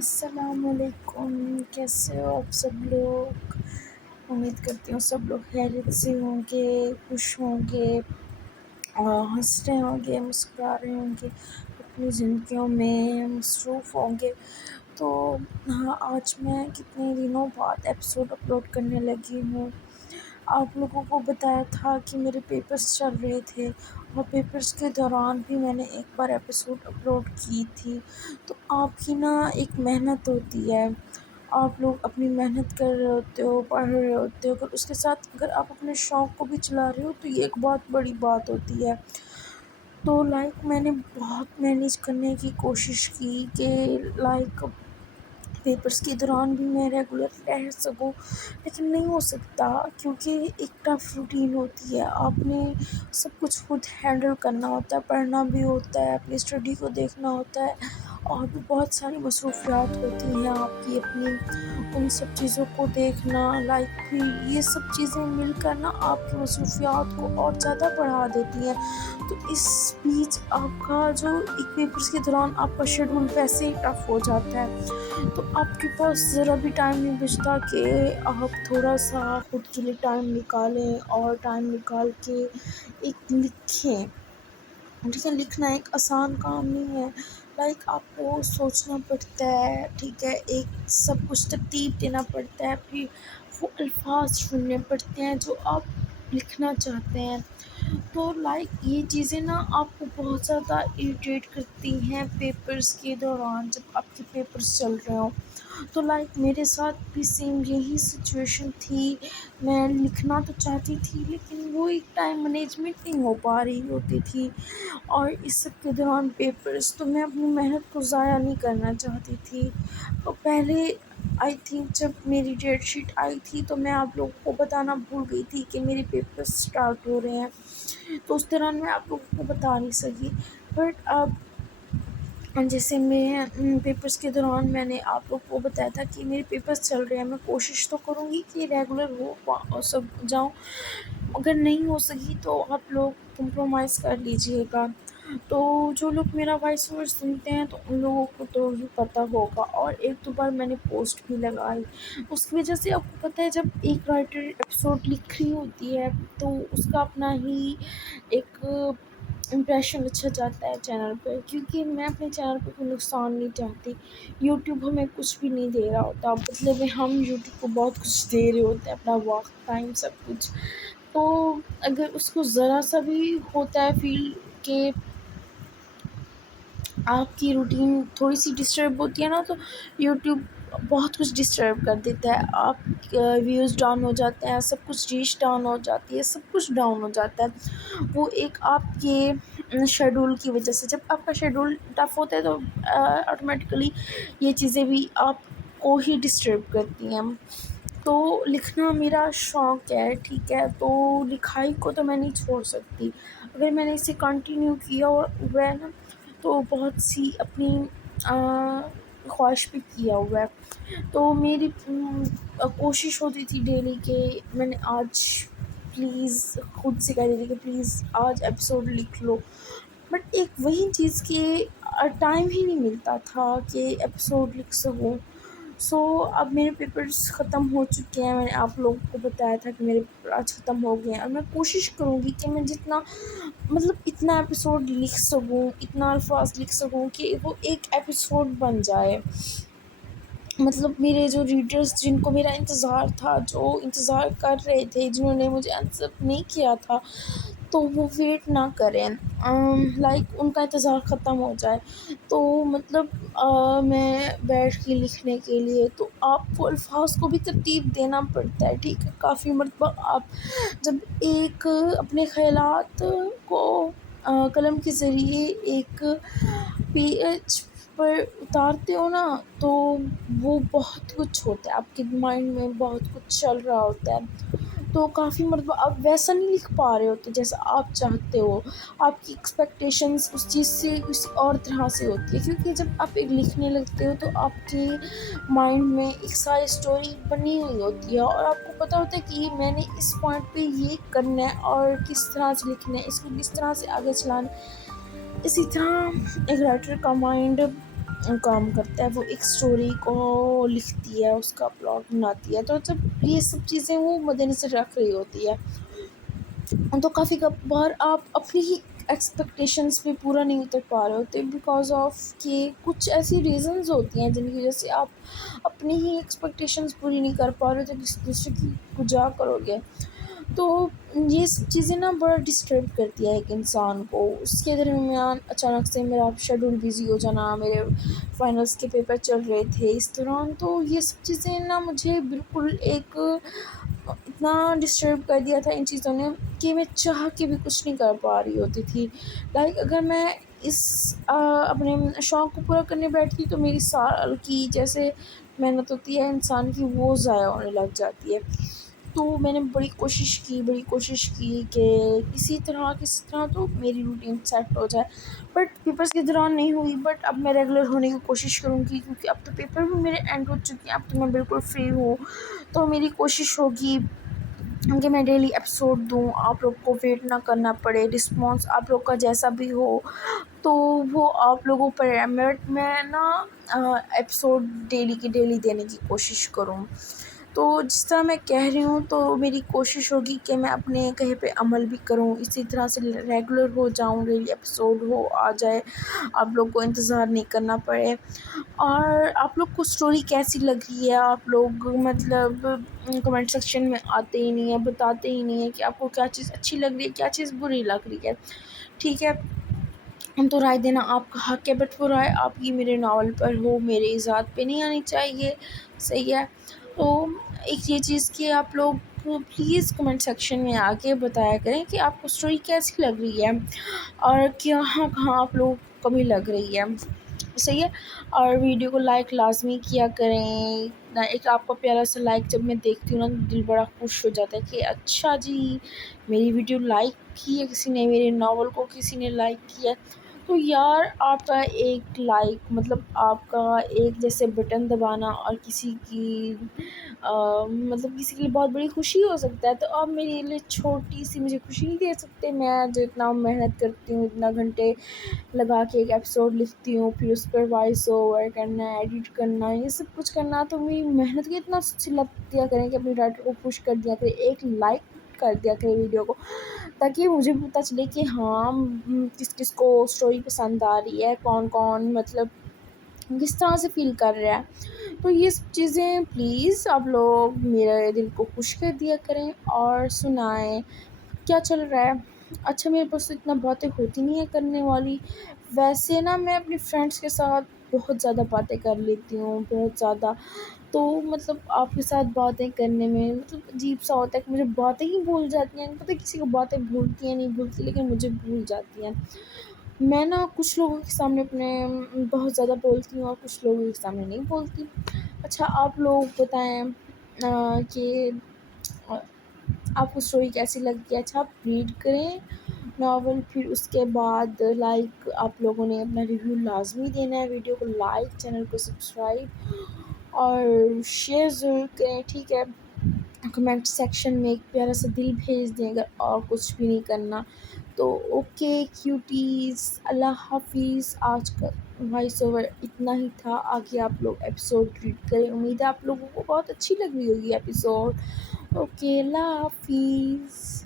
السلام علیکم، کیسے ہو آپ سب لوگ؟ امید کرتی ہوں سب لوگ خیریت سے ہوں گے، خوش ہوں گے، ہنس رہے ہوں گے، مسکرا رہے ہوں گے، اپنی زندگیوں میں مصروف ہوں گے۔ تو ہاں، آج میں کتنے دنوں بعد ایپیسوڈ اپلوڈ کرنے لگی ہوں۔ آپ لوگوں کو بتایا تھا کہ میرے پیپرز چل رہے تھے، اور پیپرز کے دوران بھی میں نے ایک بار ایپیسوڈ اپلوڈ کی تھی۔ تو آپ کی نا ایک محنت ہوتی ہے، آپ لوگ اپنی محنت کر رہے ہوتے ہو، پڑھ رہے ہوتے ہو، اگر اس کے ساتھ اگر آپ اپنے شوق کو بھی چلا رہے ہو تو یہ ایک بہت بڑی بات ہوتی ہے۔ تو میں نے بہت مینیج کرنے کی کوشش کی کہ پیپرز کے دوران بھی میں ریگولر رہ سکوں، لیکن نہیں ہو سکتا، کیونکہ ایک ٹف روٹین ہوتی ہے۔ آپ نے سب کچھ خود ہینڈل کرنا ہوتا ہے، پڑھنا بھی ہوتا ہے، اپنی اسٹڈی کو دیکھنا ہوتا ہے، اور بھی بہت ساری مصروفیات ہوتی ہیں آپ کی اپنی، ان سب چیزوں کو دیکھنا، پھر یہ سب چیزیں مل کر نا آپ کی مصروفیات کو اور زیادہ بڑھا دیتی ہیں۔ تو اس بیچ آپ کا جو ایک پیپرز کے دوران آپ کا شیڈول ویسے ہی ٹف ہو جاتا ہے، تو آپ کے پاس ذرا بھی ٹائم نہیں بچتا کہ آپ تھوڑا سا خود کے لیے ٹائم نکالیں، اور ٹائم نکال کے ایک لکھیں۔ ٹھیک ہے، لکھنا ایک آسان کام نہیں ہے، آپ کو سوچنا پڑتا ہے، ٹھیک ہے، ایک سب کچھ ترتیب دینا پڑتا ہے، پھر وہ الفاظ چننے پڑتے ہیں جو آپ لکھنا چاہتے ہیں۔ تو یہ چیزیں نا آپ کو بہت زیادہ اریٹیٹ کرتی ہیں پیپرز کے دوران، جب آپ کے پیپرز چل رہے ہوں۔ تو میرے ساتھ بھی سیم یہی سچویشن تھی، میں لکھنا تو چاہتی تھی لیکن وہ ایک ٹائم مینجمنٹ نہیں ہو پا رہی ہوتی تھی، اور اس سب کے دوران پیپرز، تو میں اپنی محنت کو ضائع نہیں کرنا چاہتی تھی۔ تو پہلے آئی تھنک جب میری ڈیٹ شیٹ آئی تھی تو میں آپ لوگوں کو بتانا بھول گئی تھی کہ میرے پیپرز سٹارٹ ہو رہے ہیں، تو اس دوران میں آپ لوگوں کو بتا نہیں سکی۔ بٹ اب جیسے میں پیپرز کے دوران میں نے آپ لوگ کو بتایا تھا کہ میرے پیپرز چل رہے ہیں، میں کوشش تو کروں گی کہ ریگولر سب جاؤں، اگر نہیں ہو سکی تو آپ لوگ کمپرومائز کر لیجئے گا۔ تو جو لوگ میرا وائس اوور سنتے ہیں تو ان لوگوں کو تو ہی پتہ ہوگا، اور ایک دو بار میں نے پوسٹ بھی لگائی، اس کی وجہ سے آپ کو پتہ ہے جب ایک رائٹر ایپیسوڈ لکھ رہی ہوتی ہے تو اس کا اپنا ہی ایک امپریشن اچھا جاتا ہے چینل پہ، کیونکہ میں اپنے چینل پہ کوئی نقصان نہیں چاہتی۔ یوٹیوب ہمیں کچھ بھی نہیں دے رہا ہوتا، بدلے میں ہم یوٹیوب کو بہت کچھ دے رہے ہوتے ہیں، اپنا وقت، ٹائم، سب کچھ۔ تو اگر اس کو ذرا سا بھی ہوتا ہے فیل کہ آپ کی روٹین تھوڑی سی ڈسٹرب ہوتی ہے نا، تو یوٹیوب بہت کچھ ڈسٹرب کر دیتا ہے، آپ ویوز ڈاؤن ہو جاتے ہیں، سب کچھ ریچ ڈاؤن ہو جاتی ہے، سب کچھ ڈاؤن ہو جاتا ہے، وہ ایک آپ کے شیڈول کی وجہ سے۔ جب آپ کا شیڈول ٹف ہوتا ہے تو آٹومیٹیکلی یہ چیزیں بھی آپ کو ہی ڈسٹرب کرتی ہیں۔ تو لکھنا میرا شوق ہے، ٹھیک ہے، تو لکھائی کو تو میں نہیں چھوڑ سکتی، اگر میں نے اسے کنٹینیو کیا ہوا ہے نا تو بہت سی اپنی خواہش پہ کیا ہوا ہے۔ تو میری کوشش ہوتی تھی ڈیلی کہ میں نے آج پلیز خود سے کہہ رہی تھی کہ پلیز آج ایپیسوڈ لکھ لو، بٹ ایک وہی چیز کہ ٹائم ہی نہیں ملتا تھا کہ ایپیسوڈ لکھ سکوں۔ اب میرے پیپرز ختم ہو چکے ہیں، میں نے آپ لوگوں کو بتایا تھا کہ میرے پیپر آج ختم ہو گئے ہیں، اور میں کوشش کروں گی کہ میں جتنا اتنا ایپیسوڈ لکھ سکوں، اتنا الفاظ لکھ سکوں کہ وہ ایک ایپیسوڈ بن جائے۔ میرے جو ریڈرز، جن کو میرا انتظار تھا، جو انتظار کر رہے تھے، جنہوں نے مجھے ایکسیپٹ نہیں کیا تھا، تو وہ ویٹ نہ کریں، ان کا انتظار ختم ہو جائے۔ تو میں بیٹھ کے لکھنے کے لیے تو آپ کو الفاظ کو بھی ترتیب دینا پڑتا ہے، ٹھیک ہے، کافی مرتبہ آپ جب ایک اپنے خیالات کو قلم کے ذریعے ایک پیج پر اتارتے ہو نا، تو وہ بہت کچھ ہوتا ہے، آپ کے مائنڈ میں بہت کچھ چل رہا ہوتا ہے، تو کافی مرتبہ آپ ویسا نہیں لکھ پا رہے ہوتے جیسا آپ چاہتے ہو، آپ کی ایکسپیکٹیشنز اس چیز سے کسی اور طرح سے ہوتی ہے، کیونکہ جب آپ ایک لکھنے لگتے ہو تو آپ کے مائنڈ میں ایک ساری اسٹوری بنی ہوئی ہوتی ہے، اور آپ کو پتہ ہوتا ہے کہ میں نے اس پوائنٹ پہ یہ کرنا ہے اور کس طرح سے لکھنا ہے، اس کو کس طرح سے آگے چلانا ہے۔ اسی طرح ایک رائٹر کا مائنڈ کام کرتا ہے، وہ ایک اسٹوری کو لکھتی ہے، اس کا پلاٹ بناتی ہے، تو جب یہ سب چیزیں وہ مد نظر رکھ رہی ہوتی ہے تو کافی بار آپ اپنی ہی ایکسپیکٹیشنس بھی پورا نہیں اتر پا رہے ہوتے، بیکاز آف کہ کچھ ایسی ریزنز ہوتی ہیں جن کی وجہ سے آپ اپنی ہی ایکسپیکٹیشنس پوری نہیں کر پا رہے تو کسی دوسرے کی کو جا کرو گے. تو یہ سب چیزیں نا بڑا ڈسٹرب کرتی ہے ایک انسان کو. اس کے درمیان اچانک سے میرا شیڈول بزی ہو جانا، میرے فائنلس کے پیپر چل رہے تھے اس دوران، تو یہ سب چیزیں نا مجھے بالکل ایک اتنا ڈسٹرب کر دیا تھا ان چیزوں نے کہ میں چاہ کے بھی کچھ نہیں کر پا رہی ہوتی تھی. لائک اگر میں اس اپنے شوق کو پورا کرنے بیٹھتی تو میری سال کی جیسے محنت ہوتی ہے انسان کی وہ ضائع ہونے لگ جاتی ہے. تو میں نے بڑی کوشش کی کہ کسی طرح تو میری روٹین سیٹ ہو جائے، بٹ پیپرس کے دوران نہیں ہوئی. بٹ اب میں ریگولر ہونے کی کوشش کروں گی کیونکہ اب تو پیپر بھی میرے اینڈ ہو چکے ہیں، اب تو میں بالکل فری ہوں. تو میری کوشش ہوگی کہ میں ڈیلی ایپیسوڈ دوں، آپ لوگ کو ویٹ نہ کرنا پڑے. رسپانس آپ لوگ کا جیسا بھی ہو تو وہ آپ لوگوں پر ہے، میں نا ایپیسوڈ ڈیلی کی ڈیلی دینے کی کوشش کروں. تو جس طرح میں کہہ رہی ہوں تو میری کوشش ہوگی کہ میں اپنے کہے پہ عمل بھی کروں، اسی طرح سے ریگولر ہو جاؤں، ڈیلی ایپیسوڈ آ جائے، آپ لوگ کو انتظار نہیں کرنا پڑے. اور آپ لوگ کو اسٹوری کیسی لگ رہی ہے، آپ لوگ مطلب کمنٹ سیکشن میں آتے ہی نہیں ہیں، بتاتے ہی نہیں ہیں کہ آپ کو کیا چیز اچھی لگ رہی ہے، کیا چیز بری لگ رہی ہے. ٹھیک ہے، ہم تو رائے دینا آپ کا حق ہے، بٹ وہ رائے آپ کی میرے ناول پر ہو، میرے ذات پہ نہیں آنی چاہیے. صحیح ہے. تو ایک یہ چیز کہ آپ لوگ پلیز کمنٹ سیکشن میں آ کے بتایا کریں کہ آپ کو اسٹوری کیسی لگ رہی ہے اور کہاں کہاں آپ لوگوں کو کمی لگ رہی ہے. صحیح ہے. اور ویڈیو کو لائک لازمی کیا کریں. ایک آپ کا پیارا سا لائک جب میں دیکھتی ہوں نا دل بڑا خوش ہو جاتا ہے کہ اچھا جی میری ویڈیو لائک کی ہے کسی نے، میرے ناول کو کسی نے لائک کیا. تو یار آپ کا ایک لائک مطلب آپ کا ایک جیسے بٹن دبانا اور کسی کی مطلب کسی کے لیے بہت بڑی خوشی ہو سکتا ہے. تو آپ میرے لیے چھوٹی سی مجھے خوشی نہیں دے سکتے؟ میں جو اتنا محنت کرتی ہوں، اتنا گھنٹے لگا کے ایک ایپیسوڈ لکھتی ہوں، پھر اس پر وائس اوور کرنا، ایڈٹ کرنا، یہ سب کچھ کرنا، تو میری محنت کو اتنا سلپ دیا کریں کہ اپنے رائٹر کو خوش کر دیا کریں، ایک لائک کر دیا کریں ویڈیو کو، تاکہ مجھے بھی پتہ چلے کہ ہاں کس کس کو اسٹوری پسند آ رہی ہے، کون کون مطلب کس طرح سے فیل کر رہا ہے. تو یہ سب چیزیں پلیز آپ لوگ میرے دل کو خوش کر دیا کریں اور سنائیں کیا چل رہا ہے. اچھا میرے پاس تو اتنا باتیں ہوتی نہیں ہیں کرنے والی. ویسے نا میں اپنی فرینڈس کے ساتھ بہت زیادہ باتیں کر لیتی ہوں، بہت زیادہ. تو مطلب آپ کے ساتھ باتیں کرنے میں مطلب عجیب سا ہوتا ہے کہ مجھے باتیں ہی بھول جاتی ہیں. پتہ ہے کسی کو باتیں بھولتی ہیں نہیں بھولتی، لیکن مجھے بھول جاتی ہیں. میں نا کچھ لوگوں کے سامنے اپنے بہت زیادہ بولتی ہوں اور کچھ لوگوں کے سامنے نہیں بولتی. اچھا آپ لوگ بتائیں کہ آپ کو اسٹوری کیسی لگتی ہے. اچھا آپ ریڈ کریں ناول، پھر اس کے بعد لائک آپ لوگوں نے اپنا ریویو لازمی دینا ہے، ویڈیو کو لائک، چینل کو سبسکرائب اور شیئر ضرور کریں. ٹھیک ہے. کمنٹ سیکشن میں ایک پیارا سا دل بھیج دیں اگر اور کچھ بھی نہیں کرنا تو. اوکے کیوٹیز، اللہ حافظ. آج کا وائس اوور اتنا ہی تھا، آگے آپ لوگ ایپیسوڈ ریڈ کریں. امید ہے آپ لوگوں کو بہت اچھی لگ رہی ہوگی ایپیسوڈ. اوکے اللہ حافظ.